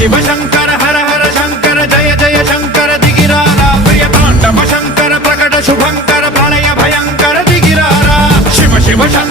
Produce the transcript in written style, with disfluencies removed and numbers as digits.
शिव शंकर हर हर शंकर जय जय शंकर दिगिरारा प्रिय तांडव शंकर प्रकट शुभंकर प्रलय भयंकर दिगिरारा शिव शिव शंकर